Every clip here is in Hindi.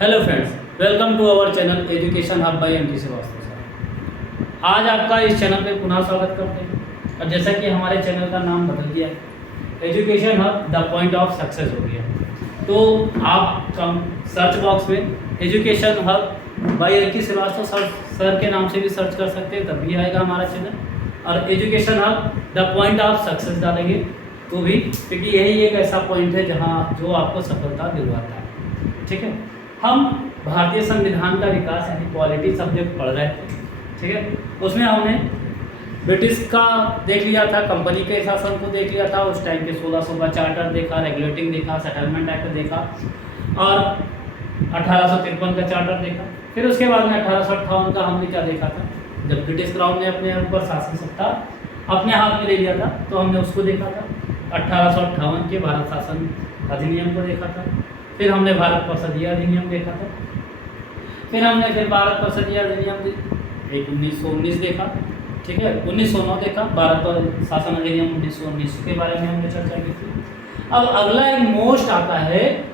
Hello friends, welcome to our channel education hub by M Srivastava sir. आज आपका इस चैनल पे पुनः स्वागत करते हैं। और जैसा कि हमारे चैनल का नाम बदल दिया है, education hub the point of success हो गया, तो आप सर्च बॉक्स में education hub by M Srivastava sir के नाम से भी सर्च कर सकते हैं, तब भी आएगा हमारा चैनल। और education hub the point of success डालेंगे तो भी, क्योंकि यही एक ऐसा पॉइंट है जहाँ जो आपको सफलता दिलवाता है। ठीक है, हम भारतीय संविधान का विकास यानी पॉलिटी सब्जेक्ट पढ़ रहे थे। ठीक है, उसमें हमने ब्रिटिश का देख लिया था, कंपनी के शासन को देख लिया था, उस टाइम के 1600 चार्टर देखा, रेगुलेटिंग देखा, सेटलमेंट एक्ट देखा और 1853 का चार्टर देखा। फिर उसके बाद में 1858 का हमने क्या देखा था, जब ब्रिटिश क्राउन ने अपने ऊपर शासन सत्ता अपने हाथ में ले लिया था, तो हमने उसको देखा था। 1858 के भारत शासन अधिनियम को देखा था। फिर हमने भारत परिषदीय अधिनियम देखा था। फिर हमने भारत परिषदीय अधिनियम 1919 देखा। ठीक है, 1909 देखा, भारत शासन अधिनियम 1919 के बारे में हमने चर्चा की थी। अब अगला एक मोस्ट आता है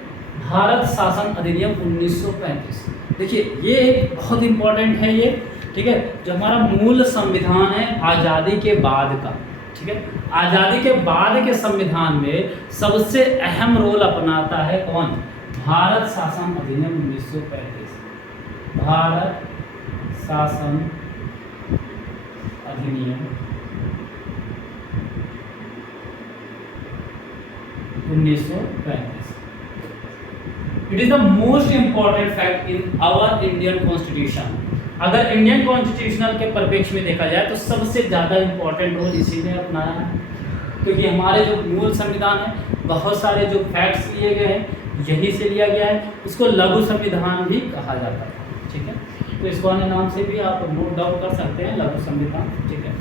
भारत शासन अधिनियम 1935। देखिए, ये एक बहुत इंपॉर्टेंट है ये। ठीक है, जो हमारा मूल संविधान है आज़ादी के बाद का। ठीक है, आज़ादी के बाद के संविधान में सबसे अहम रोल अपनाता है कौन? भारत शासन अधिनियम 1935। भारत शासन अधिनियम 1935। It is the most important fact in our Indian constitution. अगर इंडियन कॉन्स्टिट्यूशनल के परिप्रेक्ष्य में देखा जाए तो सबसे ज़्यादा इंपॉर्टेंट रोल इसी ने अपनाया है, क्योंकि हमारे जो मूल संविधान है बहुत सारे जो फैक्ट्स लिए गए हैं यही से लिया गया है। इसको लघु संविधान भी कहा जाता है। ठीक है, तो इसको अन्य नाम से भी आप नोट डाउन कर सकते हैं, लघु संविधान। ठीक है,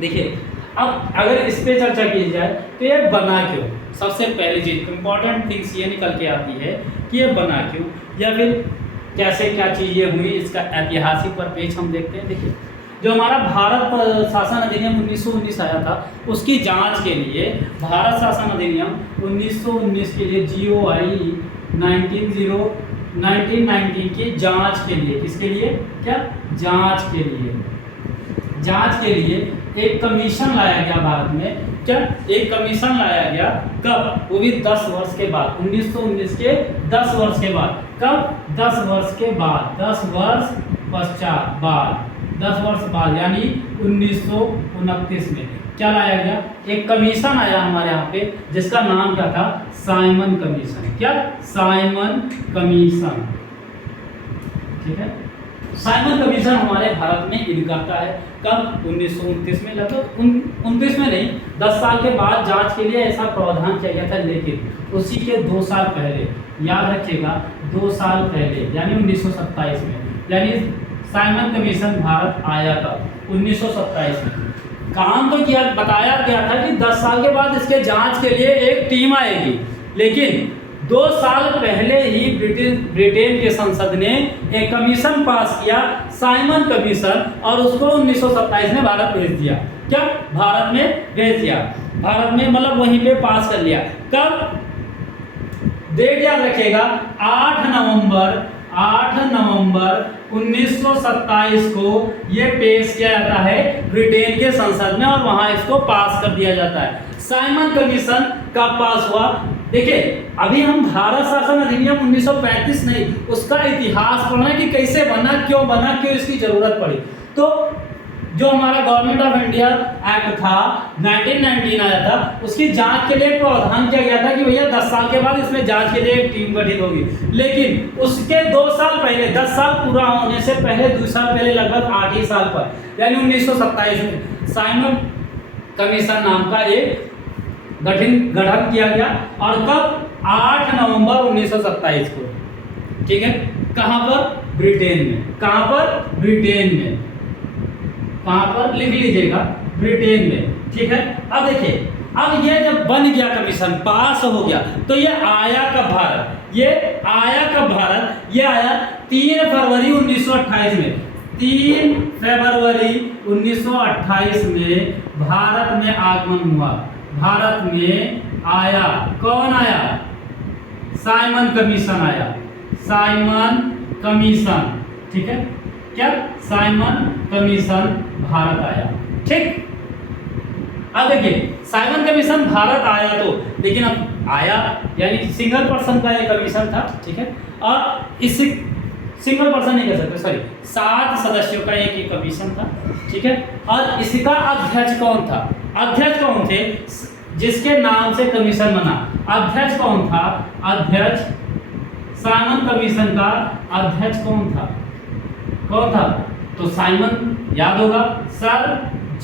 देखिए अब अगर इस पे चर्चा की जाए तो ये बना क्यों, सबसे पहली चीज इंपॉर्टेंट थिंग्स ये निकल के आती है कि ये बना क्यों, या फिर कैसे क्या चीज़ें हुई, इसका ऐतिहासिक परिपेक्ष हम देखते हैं। देखिए, जो हमारा भारत शासन अधिनियम 1919 आया था, उसकी जांच के लिए भारत शासन अधिनियम 1919 के लिए GOI 1990 की जांच के लिए, किसके लिए, क्या जांच के लिए, जांच के लिए एक कमीशन लाया गया भारत में। क्या एक कमीशन लाया गया, कब? वो भी 10 वर्ष के बाद, 1919 के 10 वर्ष के बाद। कब? 10 वर्ष के बाद, 10 वर्ष पश्चात बाद, 10 वर्ष बाद यानी 1929 में क्या लाया गया? एक कमीशन आया हमारे यहाँ पे, जिसका नाम क्या था? Simon Commission. क्या? Simon Commission. ठीक है, साइमन कमीशन हमारे भारत में इन करता है कब? 1929 में, लगभग 29 में नहीं, 10 साल के बाद जांच के लिए ऐसा प्रावधान किया गया था। लेकिन उसी के 2 साल पहले, याद रखिएगा, 2 साल पहले यानी 1927 में, यानी साइमन कमीशन भारत आया था 1927 में। काम तो किया, बताया गया था कि 10 साल के बाद इसके जांच के लिए एक टीम आएगी, लेकिन 2 साल पहले ही ब्रिटेन के संसद ने एक कमीशन पास किया, साइमन कमीशन, और उसको 1927 में भारत भेज दिया। क्या? भारत में भेज दिया, भारत में मतलब वहीं पे पास कर लिया। कब? डेट याद रखिएगा, 8 नवंबर 1927 को ये पेश किया जाता है ब्रिटेन के संसद में, और वहां इसको पास कर दिया जाता है। साइमन कमीशन कब पास हुआ? देखिए, अभी हम भारत शासन अधिनियम 1935 नहीं, उसका इतिहास पढ़ना कि कैसे बना, क्यों इसकी जरूरत पड़ी। तो जो हमारा गवर्नमेंट ऑफ इंडिया एक्ट था 1919 आया था, उसकी जांच के लिए प्रावधान किया गया था कि भैया 10 साल के बाद इसमें जांच के लिए एक टीम गठित होगी। लेकिन उसके 2 साल पहले, 10 साल पूरा होने से पहले, 2 साल पहले, लगभग 8 ही साल पर, यानी 1927 में साइमन कमीशन नाम का एक गठन किया गया। और कब? 8 नवंबर 1927 को। ठीक है, कहां पर? ब्रिटेन में। कहां पर? ब्रिटेन में। कहां पर? लिख लीजिएगा, ब्रिटेन में। ठीक है, अब देखिए, अब ये जब बन गया कमीशन, पास हो गया, तो ये आया कब भारत? ये आया कब भारत? ये आया 3 फरवरी 1928 में। 3 फरवरी 1928 में भारत में आगमन हुआ, भारत में आया। कौन आया? साइमन कमीशन आया। साइमन कमीशन, ठीक है, क्या साइमन कमीशन भारत आया। ठीक, अब देखिए साइमन कमीशन भारत आया तो, लेकिन अब आया यानी सिंगल पर्सन का एक कमीशन था, ठीक है, और इस सिंगल पर्सन नहीं कह सकते, सॉरी 7 सदस्यों का एक कमीशन था, ठीक है, और इसका अध्यक्ष कौन था? अध्यक्ष कौन थे जिसके नाम से कमीशन बना? अध्यक्ष कौन था? अध्यक्ष साइमन कमीशन का अध्यक्ष कौन था? कौन था? तो साइमन याद होगा, सर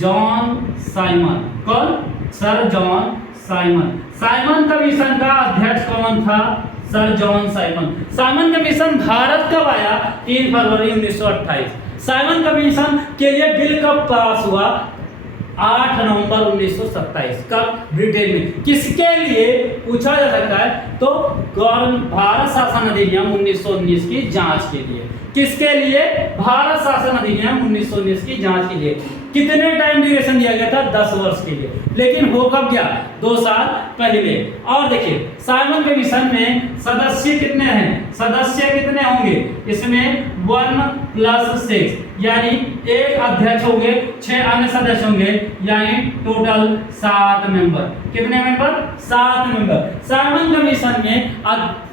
जॉन साइमन। कौन? Sir John Simon. Simon commission का अध्यक्ष कौन था? Sir John Simon. Simon commission Bharat कब आया? 3 फरवरी 1928। साइमन कमीशन के लिए बिल कब पास हुआ? 8 नवंबर 1927। कब? ब्रिटेन में। किसके लिए पूछा जा सकता है? तो भारत शासन अधिनियम 1919 की जांच के लिए। किसके लिए? भारत शासन अधिनियम 1919 की जांच के लिए। कितने टाइम ड्यूरेशन दिया गया था? 10 वर्ष के लिए। लेकिन हो कब गया? 2 साल पहले। और देखिए साइमन कमीशन में सदस्य कितने हैं? सदस्य कितने होंगे इसमें? 1+6 यानी एक अध्यक्ष होंगे, 6 अन्य सदस्य होंगे, यानी टोटल 7 मेंबर। कितने मेंबर? 7 मेंबर। साइमन कमीशन में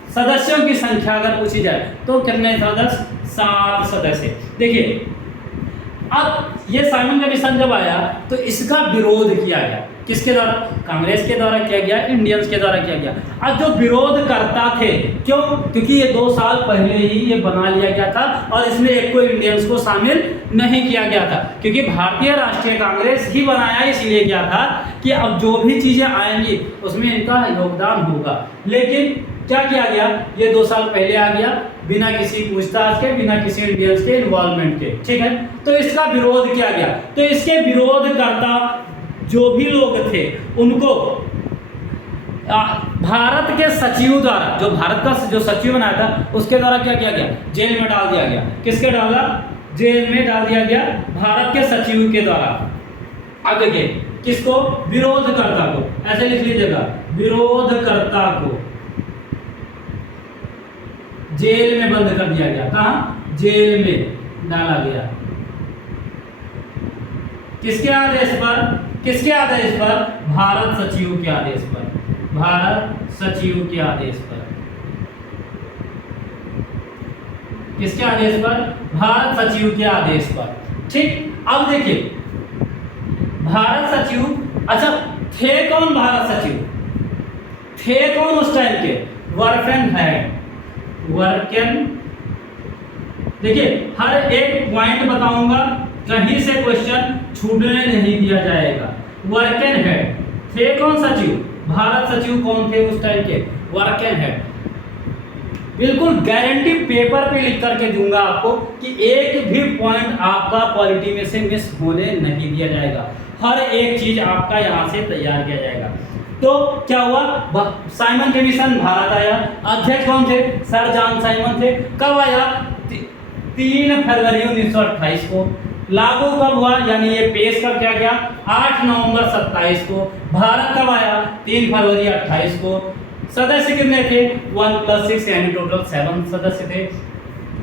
सदस्यों की संख्या अगर पूछी जाए तो कितने सदस्य? 7 सदस्य। देखिए अब ये साइमन कमीशन जब आया तो इसका विरोध किया गया। किसके द्वारा? कांग्रेस के द्वारा किया गया, इंडियंस के द्वारा किया गया। अब जो विरोध करता थे, क्यों? क्योंकि ये 2 साल पहले ही ये बना लिया गया था और इसमें एक को इंडियंस को शामिल नहीं किया गया था, क्योंकि भारतीय राष्ट्रीय कांग्रेस ही बनाया इसलिए किया था कि अब जो भी चीजें आएंगी उसमें इनका योगदान होगा। लेकिन क्या किया गया? ये 2 साल पहले आ गया बिना किसी पूछताछ के, बिना किसी इंडियंस के इन्वॉल्वमेंट के, ठीक है। तो इसका विरोध किया गया। तो इसके विरोध करता जो भी लोग थे उनको भारत के सचिव द्वारा, जो भारत का जो सचिव बनाया था उसके द्वारा क्या किया गया? जेल में डाल दिया गया। किसके डाला? जेल में डाल दिया गया भारत के सचिव के द्वारा। अब देखिए किसको? विरोधकर्ता को। ऐसे लिख लीजिएगा, विरोधकर्ता को जेल में बंद कर दिया गया। कहां? जेल में डाला गया। किसके आदेश पर? किसके आदेश पर? भारत सचिव के आदेश पर। भारत सचिव के आदेश पर। किसके आदेश पर? भारत सचिव के आदेश पर। ठीक, अब देखिए भारत सचिव, अच्छा थे कौन भारत सचिव? थे कौन उस टाइम के? वर्कन हेड। वर्कन, देखिए हर एक पॉइंट बताऊंगा, कहीं से क्वेश्चन छूटने नहीं दिया जाएगा। वर्कन हेड थे कौन? सचिव। भारत सचिव कौन थे उस टाइम के? वर्कन हेड। बिल्कुल गारंटी पेपर पे लिख करके दूंगा आपको कि एक भी पॉइंट आपका पॉलिटी में से मिस होने नहीं दिया जाएगा। हर एक चीज आपका यहाँ से तैयार किया जाएगा। तो क्या हुआ? साइमन कमीशन भारत आया। अध्यक्ष कौन थे? सर जॉन साइमन थे। कब आया? 3 फरवरी 1928 को। लागू कब हुआ? यानी ये पेश कब किया गया? 8 नवंबर 27 को। भारत कब आया? 3 फरवरी 28 को। सदस्य कितने थे? 1+6 यानी टोटल 7 सदस्य थे।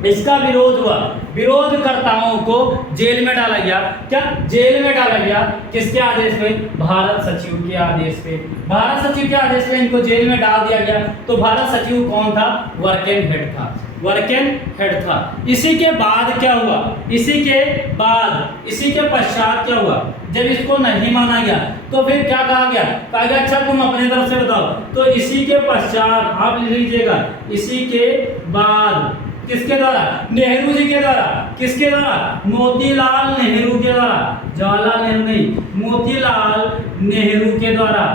इसका विरोध हुआ, विरोधकर्ताओं को जेल में डाला गया। क्या? जेल में डाला गया। किसके आदेश पे? भारत सचिव के आदेश पे। भारत सचिव के आदेश पे इनको जेल में डाल दिया गया। तो भारत सचिव कौन था? वर्कन हेड था। वर्कन हेड था। इसी के बाद क्या हुआ? इसी के पश्चात क्या हुआ? जब इसको नहीं माना गया तो फिर क्या कहा गया? कहा गया अच्छा तुम अपनी तरफ से बताओ। तो इसी के पश्चात आप लिख लीजिएगा, इसी के बाद किसके द्वारा? नेहरू जी के द्वारा। किसके द्वारा? मोतीलाल नेहरू के द्वारा। जवाहरलाल नेहरू नहीं, मोतीलाल नेहरू के द्वारा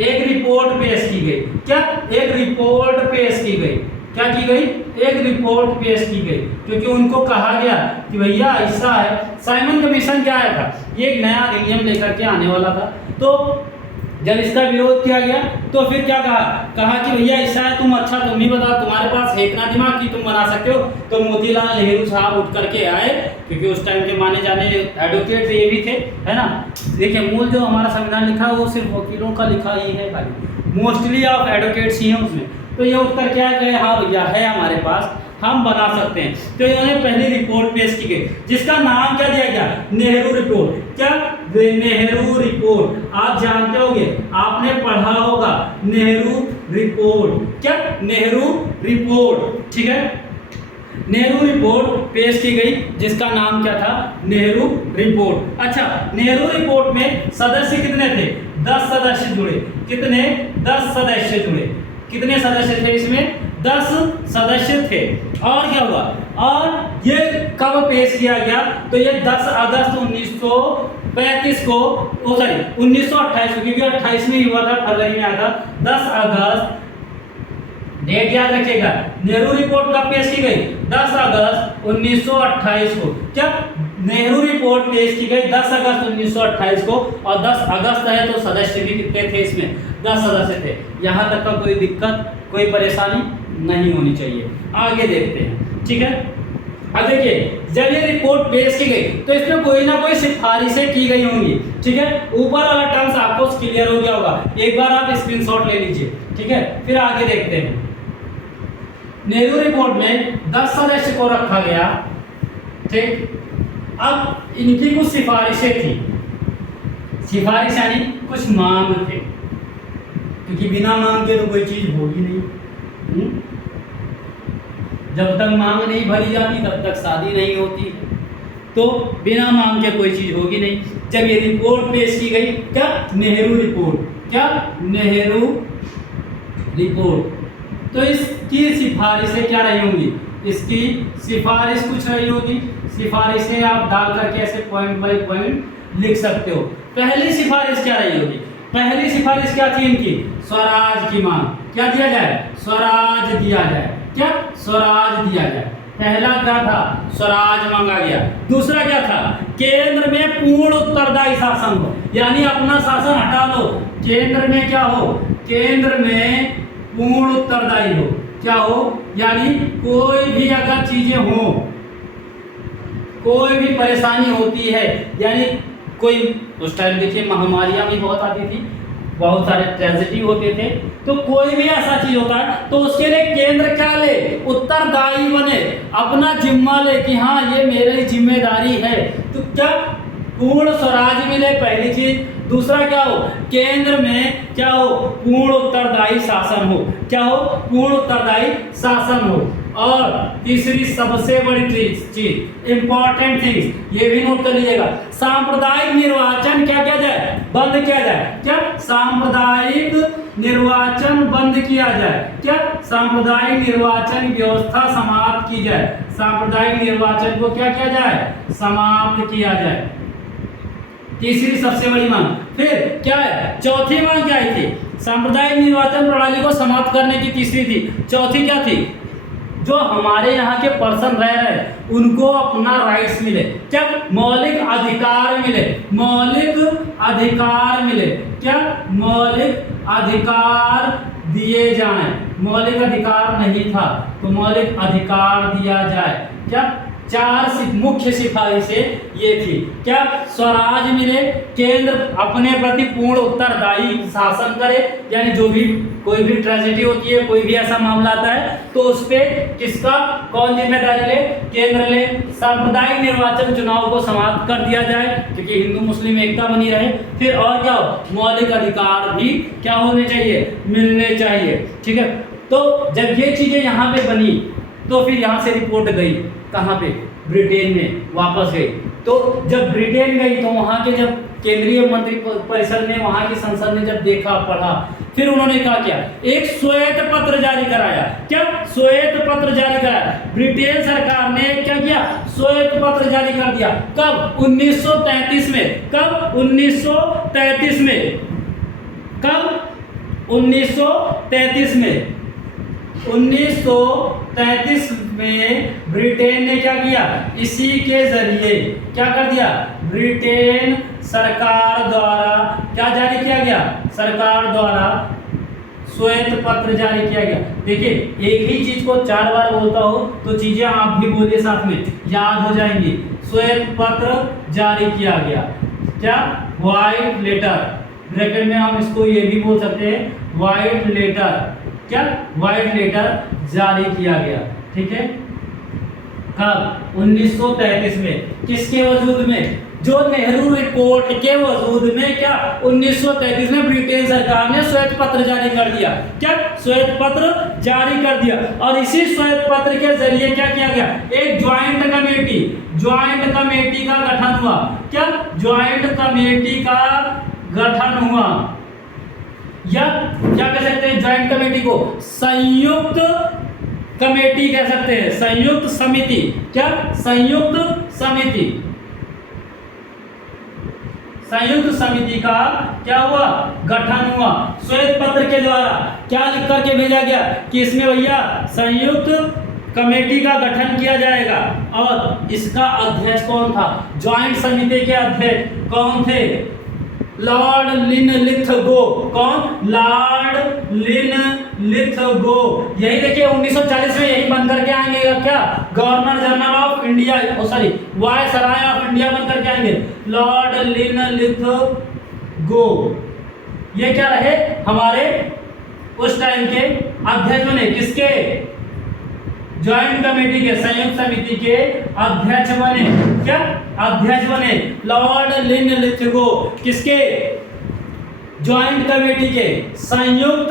एक रिपोर्ट पेश की गई। क्या? एक रिपोर्ट पेश की गई। क्या की गई? एक रिपोर्ट पेश की गई, क्योंकि उनको कहा गया कि भैया ऐसा है। साइमन कमीशन क्या आया था? ये एक नया अधिनियम लेकर के आने वाला था। तो जब इसका विरोध किया गया तो फिर क्या कहा? कहा कि भैया ऐसा है, तुम अच्छा तुम ही बताओ, तुम्हारे पास है इतना दिमाग कि तुम बना सकते हो। तो मोतीलाल नेहरू साहब उठ करके आए, क्योंकि उस टाइम के माने जाने एडवोकेट ये भी थे, है ना। देखिए मूल जो हमारा संविधान लिखा है वो सिर्फ वकीलों का लिखा ही है, भाई मोस्टली ऑफ एडवोकेट्स ही हैं उसमें। तो ये उत्तर क्या है? हाँ भैया है हमारे पास, हम बना सकते हैं। तो इन्होंने पहली रिपोर्ट पेश की गई जिसका नाम क्या दिया गया? नेहरू रिपोर्ट। क्या? नेहरू रिपोर्ट। आप जानते होंगे, आपने पढ़ा होगा नेहरू रिपोर्ट। क्या? नेहरू रिपोर्ट। ठीक है, नेहरू रिपोर्ट पेश की गई जिसका नाम क्या था? नेहरू रिपोर्ट। अच्छा, नेहरू रिपोर्ट में सदस्य कितने थे? 10 सदस्य जुड़े। कितने? 10 सदस्य जुड़े। कितने सदस्य थे इसमें? 10 सदस्य थे। और क्या हुआ? और ये कब पेश किया गया? तो ये 10 अगस्त 1935 को, सॉरी 1928 को, क्योंकि 28 में ही हुआ था, फरवरी में आया था। 10 अगस्त, डेट याद रखिएगा। नेहरू रिपोर्ट कब पेश की गई? 10 अगस्त 1928 को। क्या? नेहरू रिपोर्ट पेश की गई 10 अगस्त 1928 को। और 10 अगस्त है तो सदस्य भी कितने थे इसमें? 10 सदस्य थे। यहाँ तक का कोई दिक्कत, कोई परेशानी नहीं होनी चाहिए। आगे देखते हैं। ठीक है, अब देखिए, जब ये रिपोर्ट पेश की गई तो इसमें कोई ना कोई सिफारिशें की गई होंगी। ठीक है, ऊपर वाला टर्म्स आपको क्लियर हो गया होगा, एक बार आप स्क्रीनशॉट ले लीजिए। ठीक है, फिर आगे देखते हैं। नेहरू रिपोर्ट में 10 सदस्य को रखा गया। ठीक, अब इनकी कुछ सिफारिशें थी। सिफारिश यानी कुछ मांग थे, क्योंकि बिना मांग के तो कोई चीज होगी नहीं। जब तक मांग नहीं भरी जाती तब तक शादी नहीं होती, तो बिना मांग के कोई चीज होगी नहीं। जब ये रिपोर्ट पेश की गई, क्या? नेहरू रिपोर्ट। क्या? नेहरू रिपोर्ट। तो इसकी सिफारिशें क्या रही होंगी? इसकी सिफारिश कुछ रही होगी। सिफारिशें आप डाल करके ऐसे पॉइंट बाय पॉइंट लिख सकते हो। पहली सिफारिश क्या रही होगी? पहली सिफारिश क्या थी इनकी? स्वराज की मांग। क्या दिया जाए? स्वराज दिया जाए। क्या? स्वराज दिया जाए। पहला क्या था? स्वराज मांगा गया। दूसरा क्या था? केंद्र में पूर्ण उत्तरदायी शासन हो, यानी अपना शासन हटा लो, केंद्र में क्या हो? केंद्र में पूर्ण उत्तरदायी हो। क्या हो? यानी कोई भी अगर चीजें हो, कोई भी परेशानी होती है, यानी कोई, उस टाइम देखिए महामारियां भी बहुत आती थी, बहुत सारे ट्रेजेडी होते थे, तो कोई भी ऐसा चीज होता है तो उसके लिए केंद्र क्या ले? उत्तरदायी बने, अपना जिम्मा ले कि हाँ ये मेरी जिम्मेदारी है। तो क्या? पूर्ण स्वराज मिले, पहली चीज। दूसरा क्या हो? केंद्र में क्या हो? पूर्ण उत्तरदायी शासन हो। क्या हो? पूर्ण उत्तरदायी शासन हो। और तीसरी सबसे बड़ी चीज, इंपॉर्टेंट थिंग्स, ये भी नोट कर लीजिएगा, सांप्रदायिक निर्वाचन क्या किया जाए? बंद किया जाए। क्या? सांप्रदायिक निर्वाचन बंद किया जाए। क्या? सांप्रदायिक निर्वाचन व्यवस्था समाप्त की जाए। सांप्रदायिक निर्वाचन को क्या किया जाए? समाप्त किया जाए। तीसरी सबसे बड़ी मांग। फिर क्या है? चौथी मांग क्या आई थी? सांप्रदायिक निर्वाचन प्रणाली को समाप्त करने की तीसरी थी। चौथी क्या थी? जो हमारे यहाँ के पर्सन रह रहे हैं उनको अपना राइट्स मिले। क्या? मौलिक अधिकार मिले। मौलिक अधिकार मिले। क्या? मौलिक अधिकार दिए जाएं। मौलिक अधिकार नहीं था तो मौलिक अधिकार दिया जाए। क्या? चार मुख्य सिफारिशें ये थी। क्या? स्वराज मिले, केंद्र अपने प्रति पूर्ण उत्तरदायी शासन करे, यानी जो भी कोई भी ट्रेजेडी होती है, कोई भी ऐसा मामला आता है तो उस पे किसका, कौन जिम्मेदारी ले? केंद्र ले। सांप्रदायिक निर्वाचन चुनाव को समाप्त कर दिया जाए क्योंकि हिंदू मुस्लिम एकता बनी रहे। फिर और क्या हो? मौलिक अधिकार भी क्या होने चाहिए? मिलने चाहिए। ठीक है, तो जब ये चीजें यहाँ पे बनी तो फिर यहाँ से रिपोर्ट गई कहाँ पे? ब्रिटेन में वापस गई। तो जब ब्रिटेन गई तो वहाँ के जब केंद्रीय मंत्री परिषद ने, वहाँ की संसद ने जब देखा, पढ़ा, फिर उन्होंने क्या किया? एक श्वेत पत्र जारी कराया। क्या? श्वेत पत्र जारी कराया। ब्रिटेन सरकार ने क्या किया? श्वेत पत्र जारी कर दिया। कब? 1933 में। कब? 1933 में। कब? 1933 में। 1933 में ब्रिटेन ने क्या किया? इसी के जरिए क्या कर दिया? ब्रिटेन सरकार द्वारा क्या जारी किया गया? सरकार द्वारा श्वेत पत्र जारी किया गया। देखिए, एक ही चीज को 4 बार बोलता हो तो चीजें आप भी बोलिए साथ में, याद हो जाएंगी। श्वेत पत्र जारी किया गया। क्या? व्हाइट लेटर, ब्रैकेट में हम इसको ये भी बोल सकते हैं, व्हाइट लेटर। क्या व्हाइट लेटर जारी किया गया। ठीक है, कब 1933 में। किसके वजूद में? जो नेहरू रिपोर्ट के वजूद में क्या 1933 में ब्रिटेन सरकार ने श्वेत पत्र जारी कर दिया। क्या श्वेत पत्र जारी कर दिया, और इसी श्वेत पत्र के जरिए क्या किया गया, एक ज्वाइंट कमेटी का गठन हुआ। क्या ज्वाइंट कमेटी का गठन हुआ, या क्या कह सकते हैं ज्वाइंट कमेटी को? संयुक्त कमेटी कह सकते हैं, संयुक्त समिति। क्या संयुक्त समिति का क्या हुआ, गठन हुआ श्वेत पत्र के द्वारा। क्या लिख करके भेजा गया कि इसमें भैया संयुक्त कमेटी का गठन किया जाएगा, और इसका अध्यक्ष कौन था? ज्वाइंट समिति के अध्यक्ष कौन थे? Lord Linlithgow. कौन? Lord Linlithgow. यही देखिए 1940 में यही बन करके आएंगे क्या, governor general of India, viceroy of India बन करके आएंगे लॉर्ड लिनलिथगो। ये क्या रहे हमारे उस टाइम के अध्यक्ष बने। किसके? ज्वाइंट कमेटी के, संयुक्त समिति के अध्यक्ष बने। क्या अध्यक्ष बने? Lord Linlithgow. किसके? ज्वाइंट कमेटी के, संयुक्त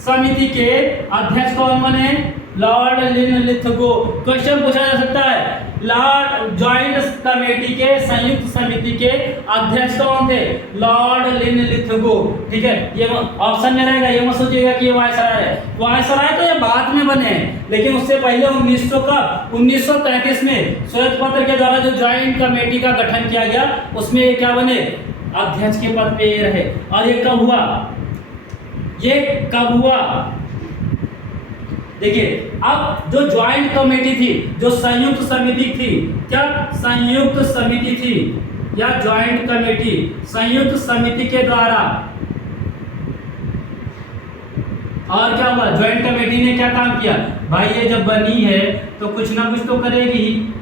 समिति के अध्यक्ष कौन बने? Lord Linlithgow. क्वेश्चन पूछा जा सकता है, लॉर्ड ज्वाइंट कमेटी के, संयुक्त समिति के अध्यक्ष कौन थे? Lord Linlithgow. ठीक है, ये ऑप्शन में रहेगा, ये मत सोचिएगा कि ये वायसराय है। वायसराय तो ये बाद में बने हैं, लेकिन उससे पहले 1933 में श्वेत पत्र के द्वारा जो ज्वाइंट कमेटी का गठन किया गया, उसमें ये क्या बने? अध्यक्ष के पद पे ये रहे। और ये कब हुआ? देखिए, अब जो ज्वाइंट कमेटी थी, जो संयुक्त समिति थी, क्या संयुक्त समिति थी या ज्वाइंट कमेटी, संयुक्त समिति के द्वारा, और क्या हुआ? ज्वाइंट कमेटी ने क्या काम किया? भाई ये जब बनी है तो कुछ ना कुछ तो करेगी ही।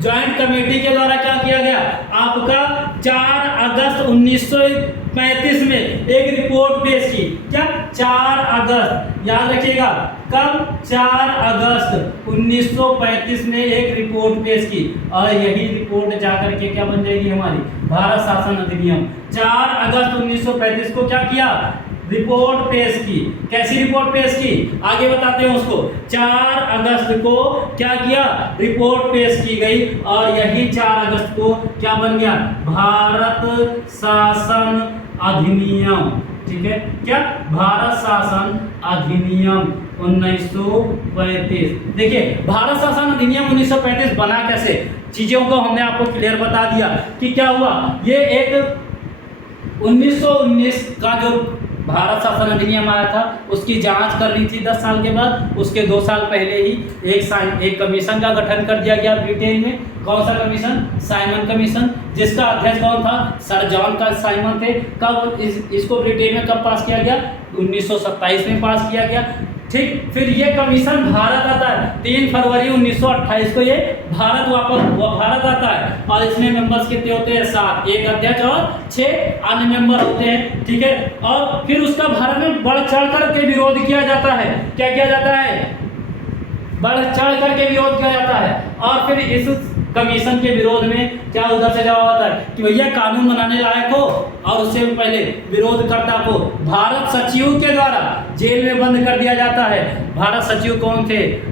ज्वाइंट कमेटी के द्वारा क्या किया गया? आपका 4 अगस्त 1935 में एक रिपोर्ट पेश की। क्या 4 अगस्त, याद रखिएगा कब? 4 अगस्त 1935 में एक रिपोर्ट पेश की, और यही रिपोर्ट जाकर के क्या बन जाएगी हमारी भारत शासन अधिनियम। 4 अगस्त 1935 को क्या किया? रिपोर्ट पेश की। कैसी रिपोर्ट पेश की? आगे बताते हैं उसको। 4 अगस्त को क्या किया? रिपोर्ट पेश की गई, और यही 4 अगस्त को क्या बन गया? भारत शासन अधिनियम। ठीक है, क्या? भारत शासन अधिनियम 1935। देखिए, भारत शासन अधिनियम 1935 बना कैसे, चीजों को हमने आपको क्लियर बता दिया कि क्या हुआ। ये एक 1919 का जो भारत शासन अधिनियम आया था, उसकी जांच करनी थी 10 साल के बाद। उसके 2 साल पहले ही एक कमीशन का गठन कर दिया गया ब्रिटेन में। कौन सा कमीशन? साइमन कमीशन, जिसका अध्यक्ष कौन था? सर जॉन का साइमन थे। कब इसको ब्रिटेन में कब पास किया गया? 1927 में पास किया गया। ठीक, फिर ये कमीशन भारत आता है 3 फरवरी 1928 को ये भारत आता है, और इसमें मेंबर्स कितने होते हैं? 7, एक अध्यक्ष और 6 अन्य मेंबर होते हैं। ठीक है, और फिर उसका भारत में बढ़ चढ़ कर के विरोध किया जाता है। क्या किया जाता है? बढ़ चढ़ कर के विरोध किया जाता है, और फिर इस कमीशन के विरोध में क्या उधर से जवाब आता है कि भैया कानून बनाने लायक हो, और उससे पहले विरोधकर्ता को भारत सचिव के द्वारा जेल में बंद कर दिया जाता है। भारत सचिव कौन थे?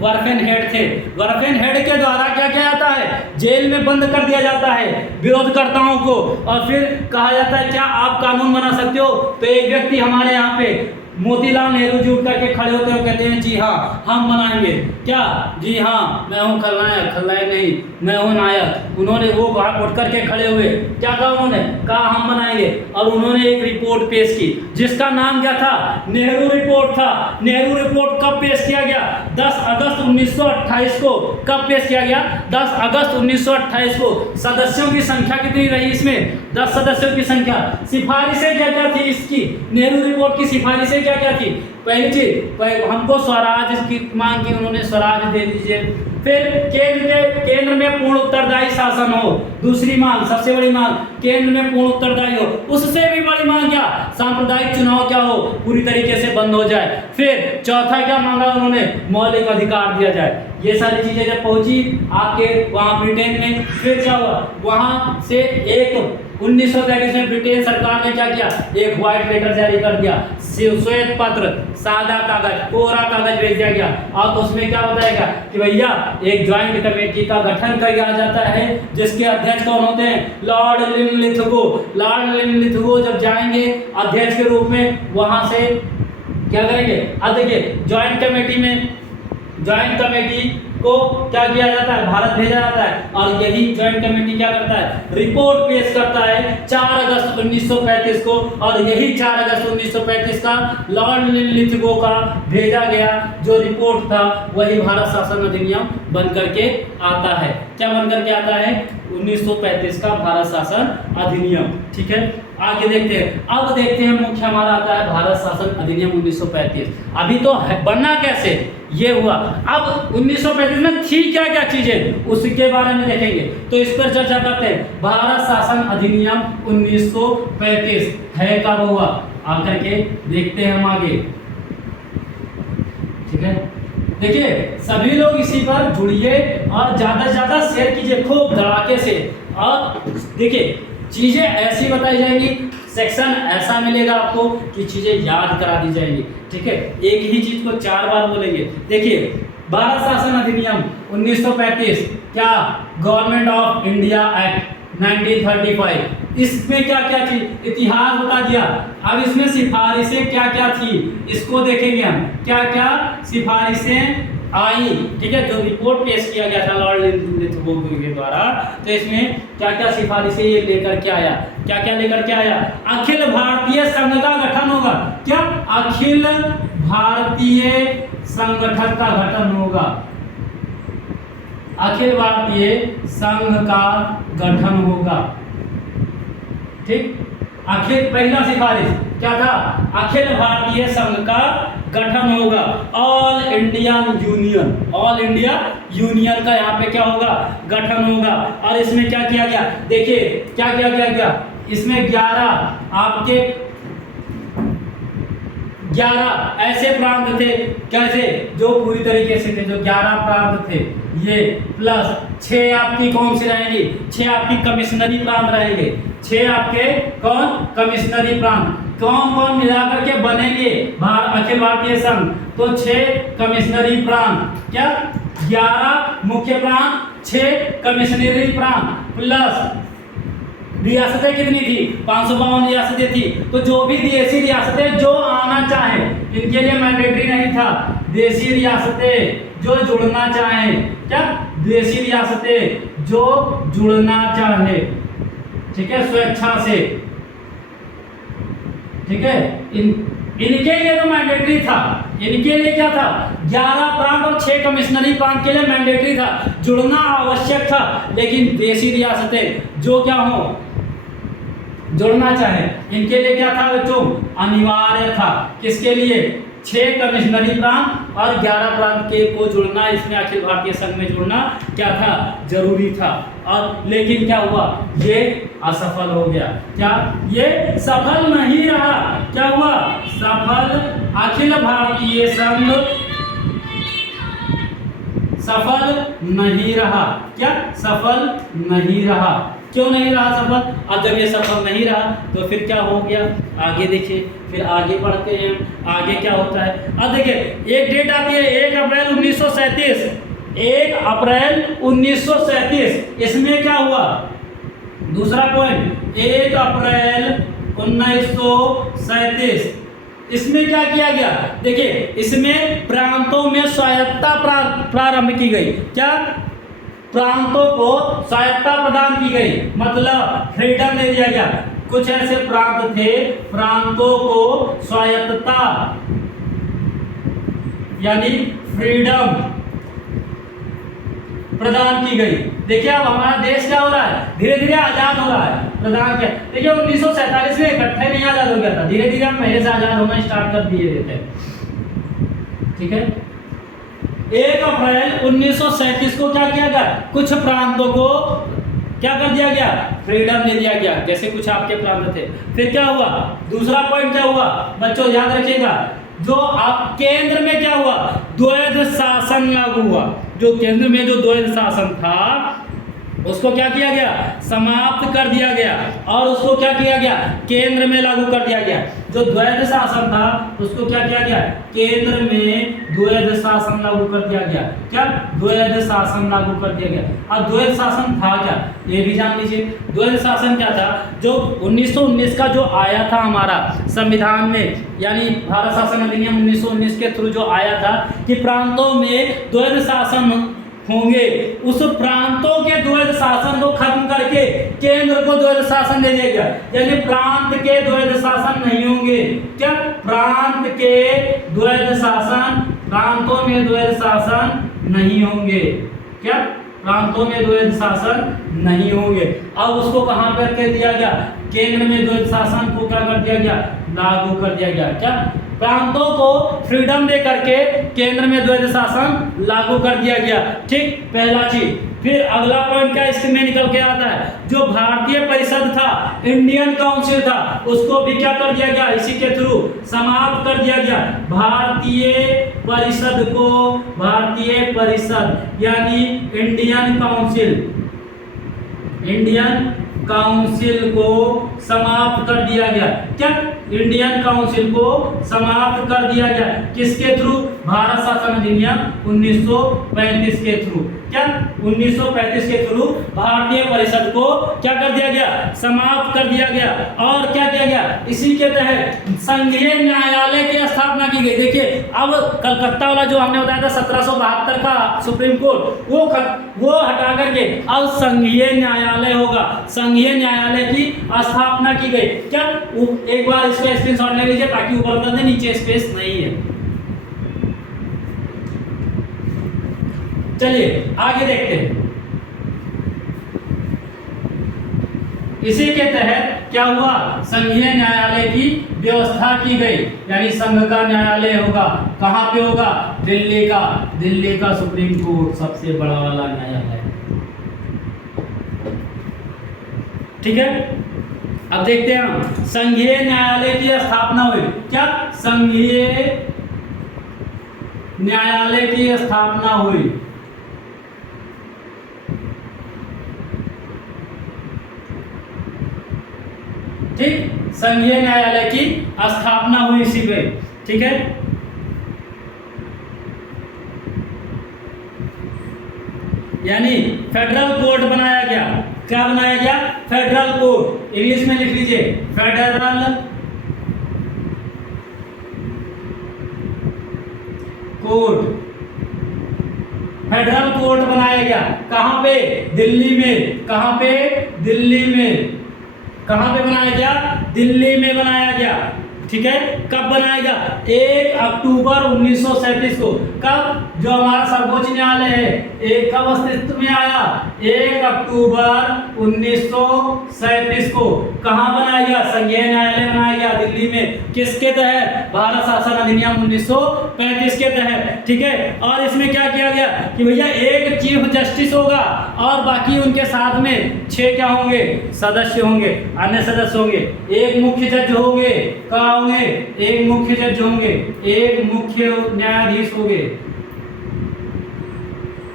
वर्फेन हेड थे। वर्फेन हेड के द्वारा क्या किया जाता है? जेल में बंद कर दिया जाता है विरोधकर्ताओं को, और फिर कहा जाता है क्या आप कानून बना सकते हो? तो एक व्यक्ति हमारे यहाँ पे मोतीलाल नेहरू जी उठ करके खड़े होते हैं, कहते हैं जी हाँ हम बनाएंगे। क्या? जी हाँ, मैं हूँ खलनायक नहीं, मैं हूँ नायक। उन्होंने वो उठ करके खड़े हुए, क्या कहा उन्होंने? कहा हम बनाएंगे, और उन्होंने एक रिपोर्ट पेश की जिसका नाम क्या था? नेहरू रिपोर्ट था। नेहरू रिपोर्ट कब पेश किया गया? 10 अगस्त 1928 को। कब पेश किया गया? 10 अगस्त 1928 को। सदस्यों की संख्या कितनी रही इसमें? 10 सदस्यों की संख्या। सिफारिशें क्या क्या थी इसकी? नेहरू रिपोर्ट की सिफारिशें क्या क्या थी? पहली चीज, हमको स्वराज की मांग की उन्होंने, स्वराज दे दीजिए। फिर केंद्र में पूर्ण उत्तरदायी शासन हो, दूसरी मांग, सबसे बड़ी मांग, केंद्र में पूर्ण उत्तरदायी हो। उससे भी बड़ी मांग क्या, सांप्रदायिक चुनाव क्या हो, पूरी तरीके से बंद हो जाए। फिर चौथा क्या मांगा उन्होंने, मौलिक अधिकार दिया जाए। ये सारी चीजें जब पहुंची आपके वहां ब्रिटेन में, फिर क्या हुआ, वहां से एक 1935 में ब्रिटेन सरकार ने क्या किया, एक व्हाइट लेटर जारी कर दिया, श्वेत पत्र, सादा कागज, कोरा कागज भेज दिया गया। अब उसमें क्या बताएगा कि भैया एक ज्वाइंट कमेटी का गठन किया जाता है, जिसके अध्यक्ष कौन होते हैं, लॉर्ड लिनलिथगो। लॉर्ड लिनलिथगो जब जाएंगे अध्यक्ष के रूप में, वहां से क्या करेंगे, अब देखिए ज्वाइंट कमेटी को क्या किया जाता है, भारत भेजा जाता है, और यही ज्वाइंट कमेटी क्या करता है, रिपोर्ट पेश करता है 4 अगस्त 1935 को, और यही 4 अगस्त 1935 का लॉर्ड लिनलिथगो का भेजा गया जो रिपोर्ट था, वही भारत शासन अधिनियम बन करके आता है। क्या बन करके आता है, 1935 का भारत शासन अधिनियम। ठीक है, आगे देखते हैं। अब देखते हैं मुख्य हमारा आता है भारत शासन अधिनियम 1935। अभी तो बना कैसे, ये हुआ। अब 1935 में थी क्या क्या चीजें, उसके बारे में देखेंगे, तो इस पर चर्चा करते हैं। भारत शासन अधिनियम 1935 है कब हुआ, आकर के देखते हैं हम आगे। ठीक है, देखिए सभी लोग इसी पर जुड़िए और ज्यादा से ज्यादा शेयर कीजिए खूब धड़ाके से। और देखिए चीजें ऐसी बताई जाएंगी, सेक्शन ऐसा मिलेगा आपको कि चीजें याद करा दी जाएंगी। ठीक है, एक ही चीज को 4 बार बोलेंगे। देखिए भारत शासन अधिनियम 1935 क्या, गवर्नमेंट ऑफ इंडिया एक्ट 1935, इसमें क्या क्या थी, इतिहास बता दिया। अब इसमें सिफारिशें क्या क्या थी, इसको देखेंगे हम, क्या क्या सिफारिशें आई। ठीक है, जो रिपोर्ट पेश किया गया था लॉर्ड लिनलिथगो के द्वारा, तो इसमें क्या क्या सिफारिशें ये लेकर के आया, क्या क्या लेकर के आया। अखिल भारतीय संघ का गठन होगा, क्या, अखिल भारतीय संगठन का गठन होगा, अखिल भारतीय संघ का गठन होगा। ठीक, अखिल, पहला सिफारिश क्या था, अखिल भारतीय संघ का गठन होगा। ऑल इंडिया यूनियन का यहाँ पे क्या होगा, गठन होगा। और इसमें क्या किया गया, देखिए क्या क्या किया गया, इसमें 11 ऐसे प्रांत थे, कैसे, जो पूरी तरीके से थे, जो 11 प्रांत थे ये, प्लस 6 आपकी कौन सी रहेंगी, 6 आपकी कमिश्नरी प्रांत रहेंगे। 6 आपके कौन, कमिश्नरी प्रांत, कौन कौन मिलाकर के बनेंगे अखिल भारतीय संघ, तो 6 कमिश्नरी प्रांत, क्या, 11 मुख्य प्रांत, 6 कमिश्नरी प्रांत, प्लस रियासतें कितनी थी, 552 रियासतें थी। तो जो भी देशी रियासतें जो आना चाहे, इनके लिए मैंडेटरी नहीं था, देशी रियासतें जो जुड़ना चाहे, क्या, देशी रियासतें जो जुड़ना चाहे, ठीक है, स्वेच्छा से, ठीक है, इनके लिए तो मैंडेटरी था। इनके लिए क्या था, 11 प्रांत और 6 कमिश्नरी प्रांत के लिए मैंडेटरी था, जुड़ना आवश्यक था। लेकिन देशी रियासतें जो क्या हो, जुड़ना चाहे, इनके लिए क्या था बच्चों, अनिवार्य था। किसके लिए, 6 कमिश्नरी प्रांत और 11 प्रांत के को जुड़ना, इसमें अखिल भारतीय संघ में जुड़ना क्या था, जरूरी था। और लेकिन क्या हुआ, ये असफल हो गया। क्या, ये सफल नहीं रहा। क्या हुआ, सफल, अखिल भारतीय संघ सफल नहीं रहा। क्या, सफल नहीं रहा। क्यों नहीं रहा सफल, अब जब ये सफल नहीं रहा तो फिर क्या हो गया, आगे देखिए, फिर आगे बढ़ते हैं, आगे क्या होता है। अब देखिए एक डेट आती है 1 अप्रैल 1937, 1 अप्रैल 1937, इसमें क्या हुआ, दूसरा पॉइंट, 1 अप्रैल 1937, इसमें क्या किया गया, देखिए इसमें प्रांतों में स्वायत्तता प्रारंभ की गई। क्या, प्रांतों को स्वायत्तता प्रदान की गई, मतलब फ्रीडम दे दिया गया। कुछ ऐसे प्रांत थे, प्रांतों को स्वायत्तता यानी फ्रीडम प्रदान की गई। देखिए अब हमारा देश क्या हो रहा है, धीरे धीरे आजाद हो रहा है। प्रदान किया, देखिए 1947 में इकट्ठे नहीं आजाद हो गया था, धीरे धीरे हम पहले से आजाद होना स्टार्ट कर दिए देते हैं। ठीक है, 1 अप्रैल 1937 को क्या किया गया, कुछ प्रांतों को क्या कर दिया गया, फ्रीडम दे दिया गया, जैसे कुछ आपके प्रांत थे। फिर क्या हुआ, दूसरा पॉइंट क्या हुआ बच्चों याद रखिएगा, जो आप केंद्र में क्या हुआ, द्वैध शासन लागू हुआ। जो केंद्र में जो द्वैध शासन था उसको क्या किया गया, समाप्त कर दिया गया और उसको क्या किया गया, केंद्र में लागू कर दिया गया। जो द्वैध शासन था उसको क्या किया गया, केंद्र में द्वैध शासन लागू कर दिया गया। क्या, द्वैध शासन लागू कर दिया गया। अब द्वैध शासन था क्या, ये भी जान लीजिए। द्वैध शासन क्या था, जो 1919 का जो आया था हमारा संविधान में, यानी भारत शासन अधिनियम 1919 के थ्रू जो आया था कि प्रांतों में द्वैध शासन होंगे, उस प्रांतों के द्वैध शासन को खत्म करके केंद्र को द्वैध शासन दे दिया गया। यानी प्रांत के द्वैध शासन नहीं होंगे। क्या, प्रांत के द्वैध शासन, प्रांतों में द्वैध शासन नहीं होंगे। क्या, प्रांतों में द्वैध शासन नहीं होंगे। अब उसको कहां पर कर दिया गया, केंद्र में द्वैध शासन को क्या कर दिया गया, लागू कर दिया गया। क्या, प्रांतों को फ्रीडम दे करके केंद्र में द्वैध शासन लागू कर दिया गया। ठीक, पहला चीज। फिर अगला पॉइंट क्या इसमें निकल के आता है, जो भारतीय परिषद था, इंडियन काउंसिल था, उसको भी क्या कर दिया गया, इसी के थ्रू समाप्त कर दिया गया। भारतीय परिषद को, भारतीय परिषद यानी इंडियन काउंसिल, इंडियन काउंसिल को समाप्त कर दिया गया। क्या, इंडियन काउंसिल को समाप्त कर दिया गया, किसके थ्रू, भारत शासन अधिनियम 1935 के थ्रू। क्या, 1935 के थ्रू भारतीय परिषद को क्या कर दिया गया, समाप्त कर दिया गया। और क्या किया गया, इसी के तहत संघीय न्यायालय की स्थापना की गई। देखिए, अब कलकत्ता वाला जो हमने बताया था 1772 का सुप्रीम कोर्ट, वो हटा करके अब संघीय न्यायालय होगा। संघीय न्यायालय की स्थापना की गई। क्या, एक बार इसका स्क्रीनशॉट ले लीजिए ताकि ऊपर बता दें, नीचे स्पेस नहीं है। चलिए आगे देखते हैं। इसी के तहत क्या हुआ, संघीय न्यायालय की व्यवस्था की गई, यानी संघ का न्यायालय होगा। कहां पे होगा, दिल्ली का, दिल्ली का सुप्रीम कोर्ट सबसे बड़ा वाला न्यायालय। ठीक है, अब देखते हैं हम संघीय न्यायालय की स्थापना हुई। क्या, संघीय न्यायालय की स्थापना हुई। ठीक, संघीय न्यायालय की स्थापना हुई इसी पे। ठीक है, यानी फेडरल कोर्ट बनाया गया। क्या बनाया गया, फेडरल कोर्ट। इंग्लिश में लिख लीजिए, फेडरल कोर्ट, फेडरल कोर्ट बनाया गया। कहां पे, दिल्ली में। कहां पे, दिल्ली में। कहां पे बनाया गया, दिल्ली में बनाया गया। ठीक है, कब बनाया गया, 1 अक्टूबर 1937 को। कब, जो हमारा सर्वोच्च न्यायालय है, एक कब अस्तित्व में आया, 1 अक्टूबर 1937 को। कहां बनाया गया, संघीय न्यायालय बनाया गया दिल्ली में। किसके तहत, भारत शासन अधिनियम 1935 के तहत। ठीक है, और इसमें क्या किया गया कि भैया एक चीफ जस्टिस होगा और बाकी उनके साथ में 6 क्या होंगे, सदस्य होंगे, अन्य सदस्य होंगे। एक मुख्य जज होंगे, कहाँ होंगे, एक मुख्य जज होंगे, एक मुख्य न्यायाधीश होंगे।